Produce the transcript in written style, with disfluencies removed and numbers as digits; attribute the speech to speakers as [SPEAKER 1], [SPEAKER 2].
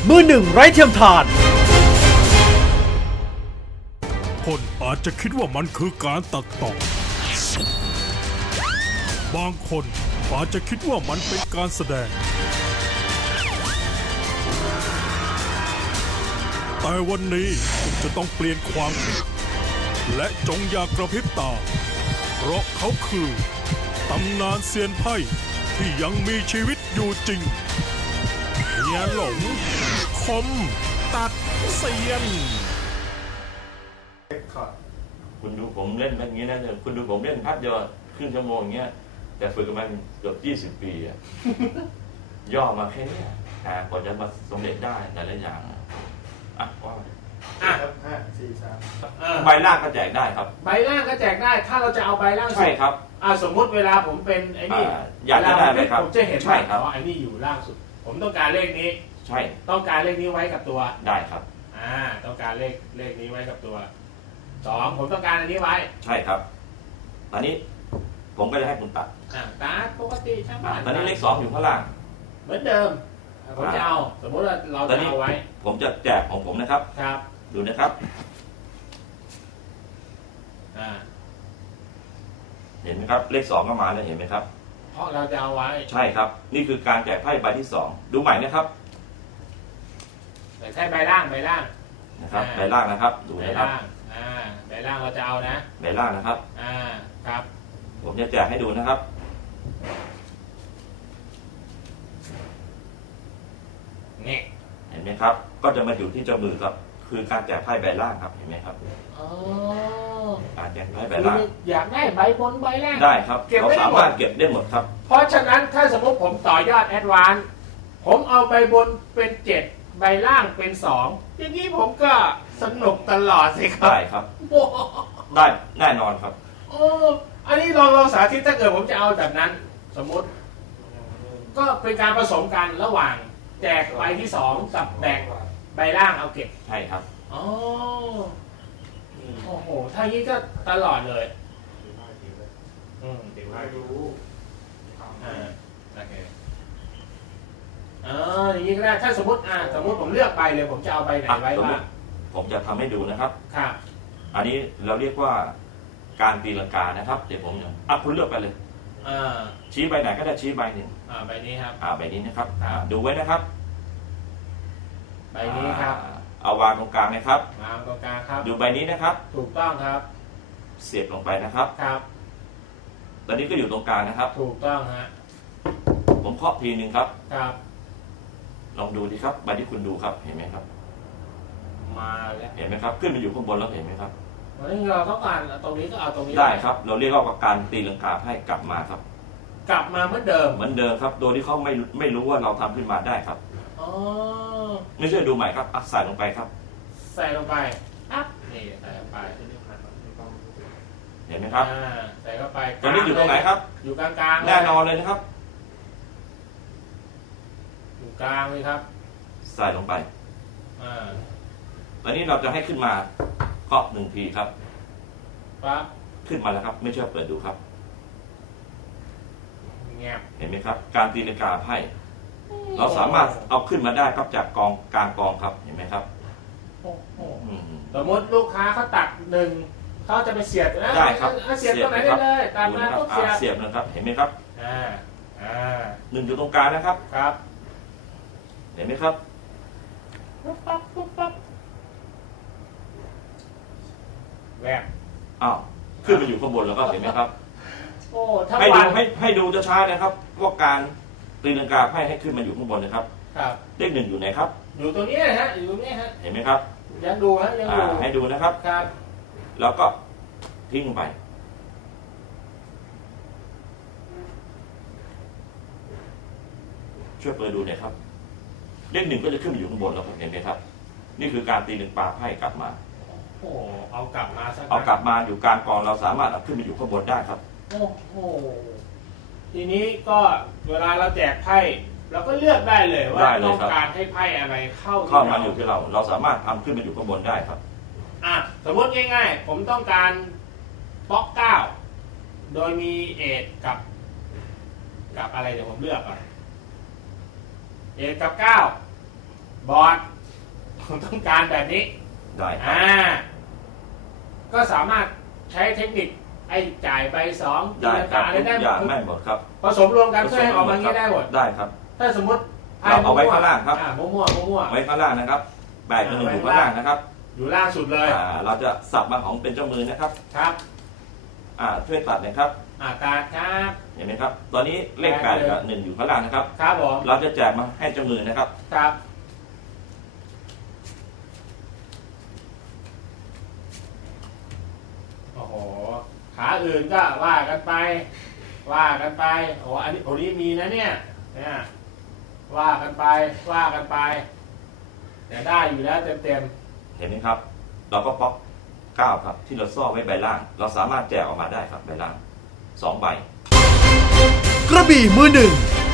[SPEAKER 1] มือหนึ่งไร้เทียมทาน
[SPEAKER 2] คนอาจจะคิดว่ามันคือการตัดต่อ บางคนอาจจะคิดว่ามันเป็นการแสดง แต่วันนี้คุณจะต้องเปลี่ยนความคิดและจงอย่ากระพริบตา เพราะเขาคือตำนานเซียนไพ่ที่ยังมีชีวิตอยู่จริงเฮียหลงคมตัดเซียน
[SPEAKER 3] คุณดูผมเล่นแบบนี้นะคุณดูผมเล่นพัดเดียวครึ่งชั่วโมงอย่างเงี้ยแต่ฝึกกันมาเกือบ20 ปีอะ ย่อมาแค่นี้กว่าจะมาสำเร็จได้แต่ละอย่างว่าใบล่างก็แจกได้ครับ
[SPEAKER 4] ใบล่างก็แจกได้ถ้าเราจะเอาใบล่าง
[SPEAKER 3] ใช่ครับ
[SPEAKER 4] สมมุติเวลาผมเป็นไอ้นี่
[SPEAKER 3] อยากจะได้ไหมครับ
[SPEAKER 4] ผมจะเห็นว่า
[SPEAKER 3] ครับ
[SPEAKER 4] ไอ้นี่อยู่ล่างสุดผมต้องการเลขนี้
[SPEAKER 3] ใช่
[SPEAKER 4] ต้องการเลขนี้ไว้กับตัว
[SPEAKER 3] ได้ครับ
[SPEAKER 4] ต้องการเลขนี้ไว้กับตัว2ผมต้องการอันนี้ไว้
[SPEAKER 3] ใช่ครับตอนนี้ผมก็จะให้คุณตัด
[SPEAKER 4] ตัดปกติใช่ไหม
[SPEAKER 3] ตอนนี้เลข2อยู่ข้างล่าง
[SPEAKER 4] เหมือนเดิมผมจะเอาสมมติว่าเราจะเอาไว้
[SPEAKER 3] ผมจะแจกของผมนะครับ
[SPEAKER 4] ครับ
[SPEAKER 3] ดูนะครับเห็นไหมครับเลข2ก็มาแล้วเห็นไหมครับ
[SPEAKER 4] เพราะเราจะเอาไว้
[SPEAKER 3] ใช่ครับนี่คือการแจกไพ่ใบที่2ดูใหม่นะครับ
[SPEAKER 4] แต่ใช่ใบล่าง
[SPEAKER 3] นะครับใบล่างนะครับดูนะครับ
[SPEAKER 4] ใบล่างเราจะเอานะ
[SPEAKER 3] ใบล่างนะครับ
[SPEAKER 4] ครับ
[SPEAKER 3] ผมจะแจกให้ดูนะครับ
[SPEAKER 4] นี่
[SPEAKER 3] เห็นไหมครับก็จะมาอยู่ที่เจ้ามือครับคือการแจกไพ่ใบล่างครับเห็นไหมครับการแจกไพ่ใบล่าง
[SPEAKER 4] อยากได้ใบบนใบล่าง
[SPEAKER 3] ได้ครับเราสามารถเก็บได้หมดครับ
[SPEAKER 4] เพราะฉะนั้นถ้าสมมติผมต่อยอดแอดวานซ์ผมเอาใบบนเป็น7ใบล่างเป็น2อย่างนี้ผมก็สนุกตลอดสิครับ
[SPEAKER 3] ได้ครับได้แน่นอนครับ
[SPEAKER 4] อันนี้ลองสาธิตถ้าเกิดผมจะเอาแบบนั้นสมมุติก็เป็นการผสมกันระหว่างแจกใบที่2กับแบ่งใบล่างเอาเก็บ
[SPEAKER 3] ใช่ครับ
[SPEAKER 4] โอ้โหถ้าอย่างนี้ก็ตลอดเลยโอเคอย่างนี้ก็ได้ถ้าสมมติผมเลือกใบเลยผมจะเอาใบไหนไว้บ้าง
[SPEAKER 3] ผมจะทำให้ดูนะครับ
[SPEAKER 4] ครับ
[SPEAKER 3] อันนี้เราเรียกว่าการตีลังกานะครับเดี๋ยวผมคุณเลือกไปเลยชี้ใบไหนก็ได้ชี้ใบหนึ่ง
[SPEAKER 4] ใบนี้ครับ
[SPEAKER 3] ใบนี้นะครับดูไว้นะครับ
[SPEAKER 4] ใบนี้ครับ
[SPEAKER 3] เอาวางตรงกลางนะครับ
[SPEAKER 4] วางตรงกลางครับ
[SPEAKER 3] ดูใบนี้นะครับ
[SPEAKER 4] ถูกต้องครับ
[SPEAKER 3] เสียบลงไปนะครับ
[SPEAKER 4] ครับ
[SPEAKER 3] ตอนนี้ก็อยู่ตรงกลางนะครับ
[SPEAKER 4] ถูกต้องฮะ
[SPEAKER 3] ผมเคาะทีนึงครับ
[SPEAKER 4] ครับ
[SPEAKER 3] ลองดูดีครับใบที่คุณดูครับเห็นไหมครับ
[SPEAKER 4] มาแล้ว
[SPEAKER 3] เห็นไหมครับขึ้นมาอยู่ข้างบนแล้วเห็นไหมครับ
[SPEAKER 4] วันนี้เราต้องการตรงนี้ก็เอาตรงนี้
[SPEAKER 3] ได้ครับเราเรียกว่าการตีลังกาให้กลับมาครับ
[SPEAKER 4] กลับมาเหมือนเดิ
[SPEAKER 3] มครับโดยที่เขาไม่รู้ว่าเราทำขึ้นมาได้ครับไม่เชื่อดูใหม่ครับใส่ลงไปครับ
[SPEAKER 4] ใส่ลงไปนี่ใส่ลงไป
[SPEAKER 3] เห็นไหมครับ
[SPEAKER 4] ใส่เข้าไป
[SPEAKER 3] ตอนนี้อยู่ตรงไหนครับ
[SPEAKER 4] อยู่กลางๆ
[SPEAKER 3] แน่นอนเลยนะครับ
[SPEAKER 4] อยู่กลางเลยครับ
[SPEAKER 3] ใส่ลงไปตอนนี้เราจะให้ขึ้นมาเคาะ1 ทีครับขึ้นมาแล้วครับไม่เชื่อเปิดดูครับเห็นไหมครับการตีลังกาไพ่เราสามารถเอาขึ้นมาได้ครับจากกองกลางกองครับเห็นไหมครับ
[SPEAKER 4] สมมติลูกค้าเขาตัด1เขาจะไปเสียบนะ
[SPEAKER 3] ได้ครับ
[SPEAKER 4] เสียบตรงไหนได้เลยตามนั้น
[SPEAKER 3] ก็เสียบนะครับเห็นไหมครับ1อยู่ตรงกลางนะครับ
[SPEAKER 4] ครับ
[SPEAKER 3] เห็นไหมครับ
[SPEAKER 4] ปุ๊บแวบ
[SPEAKER 3] ขึ้นมาอยู่ข้างบนแล้วก็เห็นไหมครับให้ดูช้าๆนะครับว่าการตีลังกาไพ่ให้ขึ้นมาอยู่ข้างบนนะครับเลข1อยู่ไหนครับ
[SPEAKER 4] อยู่ตรงนี้ฮะอยู่ตรงนี้ฮะ
[SPEAKER 3] เห็นไหมครับ
[SPEAKER 4] ยังดูฮะยังดู
[SPEAKER 3] ให้ดูนะครับ
[SPEAKER 4] ครับ
[SPEAKER 3] แล้วก็ทิ้งลงไปช่วยเปิดดูหน่อยครับเลข1ก็จะขึ้นมาอยู่ข้างบนแล้วเห็นไหมครับนี่คือการตีลังกาไพ่กลับมา
[SPEAKER 4] เอากลับมา
[SPEAKER 3] อยู่กลางกองเราสามารถเอาขึ้นมาอยู่ข้างบนได้ครับ
[SPEAKER 4] ทีนี้ก็เวลาเราแจกไพ่เราก็เลือกได้เลยว่าต้องการให้ไพ่อะไรเข้า
[SPEAKER 3] มาอยู่ที่เราสามารถทำขึ้นมาอยู่ข้างบนได้ครับ
[SPEAKER 4] สมมติง่ายๆผมต้องการป๊อก9โดยมีเอทกับอะไรเดี๋ยวผมเลือกก่อนเอทกับ9 บอดต้องการแบบนี้
[SPEAKER 3] ได้ครับ
[SPEAKER 4] ก็สามารถใช้เทคนิคไอ้จ่ายใบสองตี
[SPEAKER 3] ได้
[SPEAKER 4] ลัง
[SPEAKER 3] ครั
[SPEAKER 4] กา
[SPEAKER 3] บ
[SPEAKER 4] อะไร
[SPEAKER 3] ทุ
[SPEAKER 4] ได้
[SPEAKER 3] กอย่างไม่หมดครับ
[SPEAKER 4] ผสมรวมกันเพื่อให้ออกมาอย่างนี้ได้หมด
[SPEAKER 3] ได้ครับ
[SPEAKER 4] ถ้าสมมติ
[SPEAKER 3] เราเอาไว้ข้างล่างครับ
[SPEAKER 4] มั่ว
[SPEAKER 3] ไว้ข้างล่างนะครับแบกมืออยู่ข้างล่างนะครับ
[SPEAKER 4] อยู่ล่างสุดเลย
[SPEAKER 3] เราจะสับมาของเป็นเจ้ามือนะครับ
[SPEAKER 4] ครับ
[SPEAKER 3] ช่วยตัดหนะครับ
[SPEAKER 4] การครับ
[SPEAKER 3] เห็นไหมครับ ตอนนี้เลขแปดกับ1อยู่ข้างล่างนะครับ
[SPEAKER 4] ครับผม
[SPEAKER 3] เราจะแจกมาให้เจ้ามือนะครับ
[SPEAKER 4] ครับโอ้โหขาอื่นก็ว่ากันไป โอ้อันนี้มีนะเนี่ยว่ากันไปแต่ได้อยู่แล้วเต็ม
[SPEAKER 3] เห็นไหมครับ เราก็ป๊อก9ครับที่เราซ่อไว้ใบล่าง เราสามารถแจกออกมาได้ครับใบล่าง2ใบ
[SPEAKER 1] กระบี่มือหนึ่ง